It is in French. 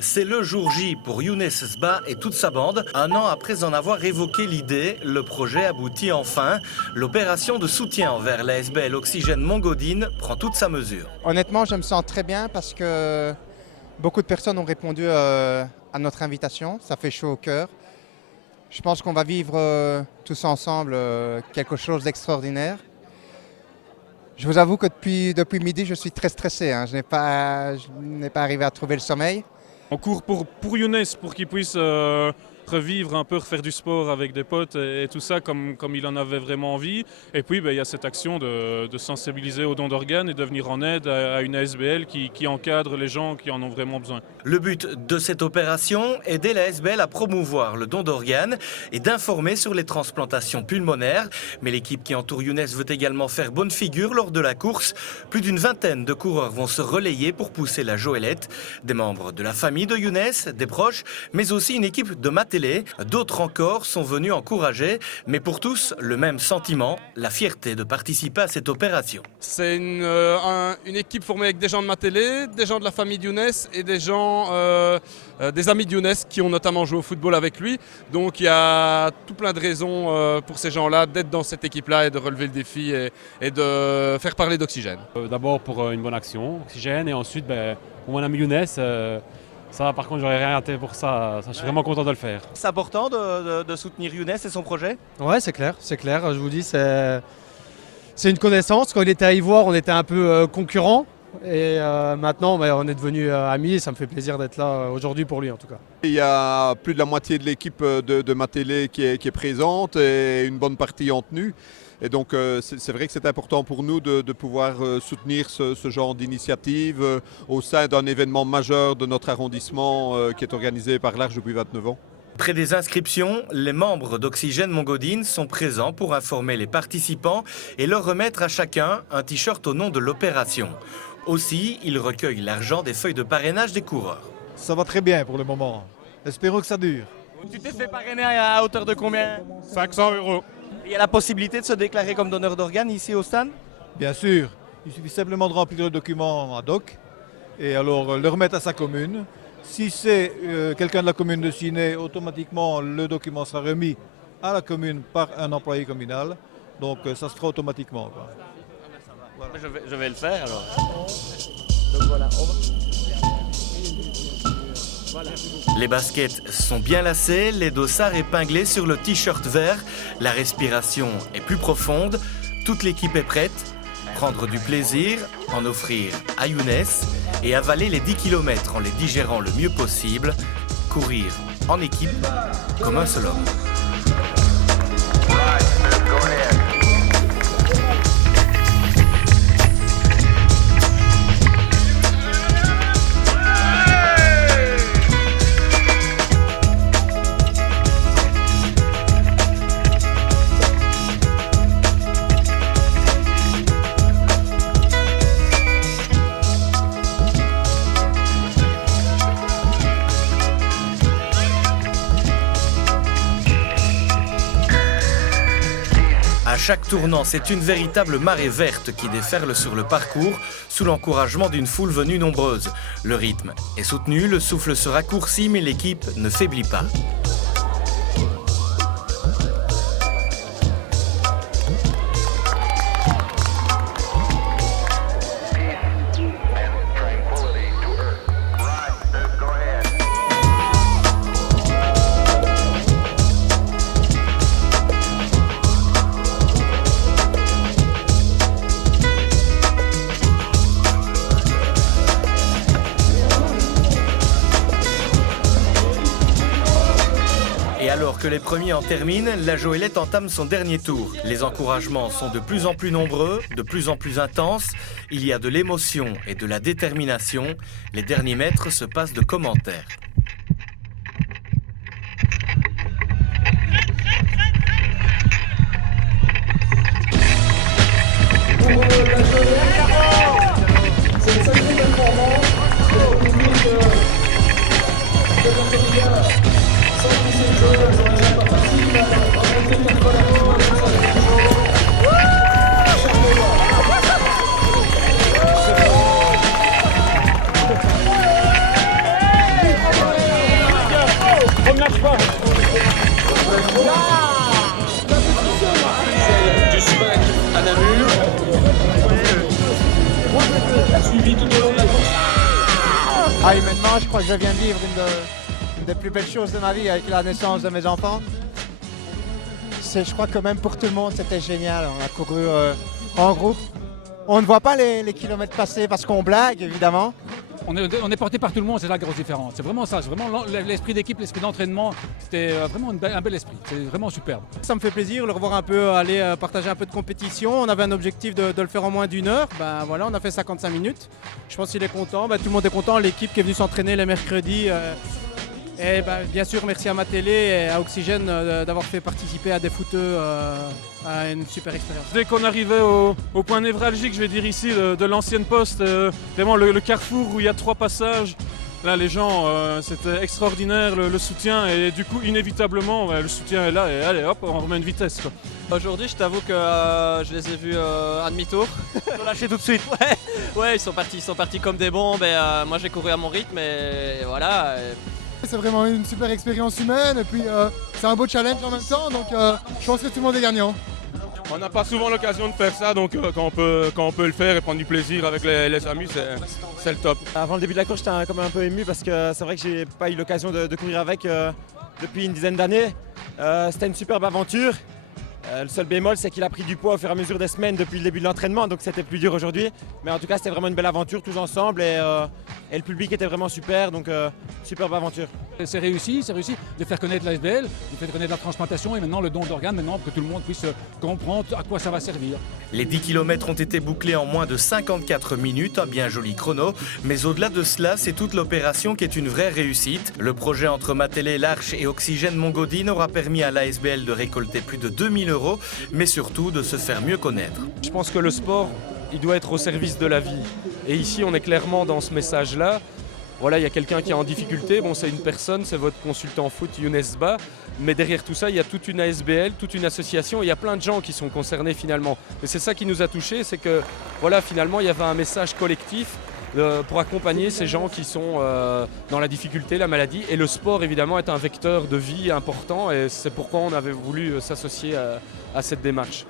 C'est le jour J pour Younes Sba et toute sa bande. Un an après en avoir évoqué l'idée, le projet aboutit enfin. L'opération de soutien envers l'ASBL Oxygène Montgaudine prend toute sa mesure. Honnêtement, je me sens très bien parce que beaucoup de personnes ont répondu à notre invitation. Ça fait chaud au cœur. Je pense qu'on va vivre tous ensemble quelque chose d'extraordinaire. Je vous avoue que depuis midi, je suis très stressé. Je n'ai pas arrivé à trouver le sommeil. On court pour Younes, pour qu'il puisse revivre un peu, refaire du sport avec des potes et tout ça comme il en avait vraiment envie. Et puis il y a cette action de sensibiliser au don d'organes et de venir en aide à une ASBL qui encadre les gens qui en ont vraiment besoin. Le but de cette opération, aider l'ASBL à promouvoir le don d'organes et d'informer sur les transplantations pulmonaires. Mais l'équipe qui entoure Younes veut également faire bonne figure lors de la course. Plus d'une vingtaine de coureurs vont se relayer pour pousser la Joëlette. Des membres de la famille de Younes, des proches, mais aussi une équipe de Matélé. D'autres encore sont venus encourager, mais pour tous, le même sentiment, la fierté de participer à cette opération. C'est une équipe formée avec des gens de Matélé, des gens de la famille de Younes et des gens, des amis de Younes qui ont notamment joué au football avec lui. Donc il y a tout plein de raisons pour ces gens-là d'être dans cette équipe-là et de relever le défi et de faire parler d'Oxygène. D'abord pour une bonne action, Oxygène, et ensuite pour mon ami Younes. Ça, par contre, j'aurais rien raté pour ça. Je suis vraiment content de le faire. C'est important de soutenir Younes et son projet? Ouais, c'est clair. Je vous dis, c'est une connaissance. Quand il était à Ivoire, on était un peu concurrents. Et maintenant, on est devenus amis et ça me fait plaisir d'être là aujourd'hui pour lui en tout cas. Il y a plus de la moitié de l'équipe de Matélé qui est présente et une bonne partie en tenue. Et donc c'est vrai que c'est important pour nous de pouvoir soutenir ce genre d'initiative au sein d'un événement majeur de notre arrondissement qui est organisé par l'Arche depuis 29 ans. Près des inscriptions, les membres d'Oxygène Montgaudine sont présents pour informer les participants et leur remettre à chacun un t-shirt au nom de l'opération. Aussi, ils recueillent l'argent des feuilles de parrainage des coureurs. Ça va très bien pour le moment. Espérons que ça dure. Tu t'es fait parrainer à hauteur de combien? 500 €. Il y a la possibilité de se déclarer comme donneur d'organes ici au stade? Bien sûr, il suffit simplement de remplir le document ad hoc et alors le remettre à sa commune. Si c'est quelqu'un de la commune de Ciney, automatiquement le document sera remis à la commune par un employé communal. Donc ça se fera automatiquement. Voilà. Je vais le faire alors. Donc voilà. Les baskets sont bien lacées, les dossards épinglés sur le t-shirt vert. La respiration est plus profonde. Toute l'équipe est prête. Prendre du plaisir, en offrir à Younes et avaler les 10 km en les digérant le mieux possible. Courir en équipe comme un seul homme. À chaque tournant, c'est une véritable marée verte qui déferle sur le parcours sous l'encouragement d'une foule venue nombreuse. Le rythme est soutenu, le souffle se raccourcit, mais l'équipe ne faiblit pas. Et alors que les premiers en terminent, la Joëlette entame son dernier tour. Les encouragements sont de plus en plus nombreux, de plus en plus intenses. Il y a de l'émotion et de la détermination. Les derniers mètres se passent de commentaires. Humainement, je crois que je viens de vivre une des plus belles choses de ma vie avec la naissance de mes enfants. Je crois que même pour tout le monde, c'était génial. On a couru en groupe. On ne voit pas les kilomètres passer parce qu'on blague, évidemment. On est porté par tout le monde, c'est la grosse différence. C'est vraiment ça, c'est vraiment l'esprit d'équipe, l'esprit d'entraînement. C'était vraiment un bel esprit, c'est vraiment superbe. Ça me fait plaisir de le revoir un peu, aller partager un peu de compétition. On avait un objectif de le faire en moins d'1 heure. Ben voilà, on a fait 55 minutes. Je pense qu'il est content, tout le monde est content. L'équipe qui est venue s'entraîner les mercredis. Et bien sûr, merci à ma télé et à Oxygène d'avoir fait participer à des footeux à une super expérience. Dès qu'on arrivait au point névralgique, je vais dire ici, de l'ancienne poste, vraiment le carrefour où il y a 3 passages, là les gens, c'était extraordinaire le soutien et du coup inévitablement le soutien est là et allez hop, on remet une vitesse, quoi. Aujourd'hui, je t'avoue que je les ai vus à demi-tour. Ils ont lâché tout de suite. Ouais, ils sont partis comme des bombes et moi j'ai couru à mon rythme et voilà. C'est vraiment une super expérience humaine et puis c'est un beau challenge en même temps, donc je pense que tout le monde est gagnant. On n'a pas souvent l'occasion de faire ça, donc quand on peut le faire et prendre du plaisir avec les amis, c'est le top. Avant le début de la course, j'étais comme un peu ému parce que c'est vrai que j'ai pas eu l'occasion de courir avec depuis une dizaine d'années. C'était une superbe aventure. Le seul bémol, c'est qu'il a pris du poids au fur et à mesure des semaines depuis le début de l'entraînement, donc c'était plus dur aujourd'hui. Mais en tout cas, c'était vraiment une belle aventure tous ensemble et le public était vraiment super, donc superbe aventure. C'est réussi de faire connaître l'ASBL, de faire connaître la transplantation et maintenant le don d'organes, maintenant que tout le monde puisse comprendre à quoi ça va servir. Les 10 km ont été bouclés en moins de 54 minutes, un bien joli chrono. Mais au-delà de cela, c'est toute l'opération qui est une vraie réussite. Le projet entre Matélé, l'Arche et Oxygène Montgaudine aura permis à l'ASBL de récolter plus de 2000 €, mais surtout de se faire mieux connaître. Je pense que le sport, il doit être au service de la vie. Et ici, on est clairement dans ce message-là. Voilà, il y a quelqu'un qui est en difficulté, bon c'est une personne, c'est votre consultant foot Younes Ba, mais derrière tout ça, il y a toute une ASBL, toute une association, il y a plein de gens qui sont concernés finalement. Et c'est ça qui nous a touchés, c'est que voilà, finalement, il y avait un message collectif pour accompagner ces gens qui sont dans la difficulté, la maladie. Et le sport, évidemment, est un vecteur de vie important et c'est pourquoi on avait voulu s'associer à cette démarche.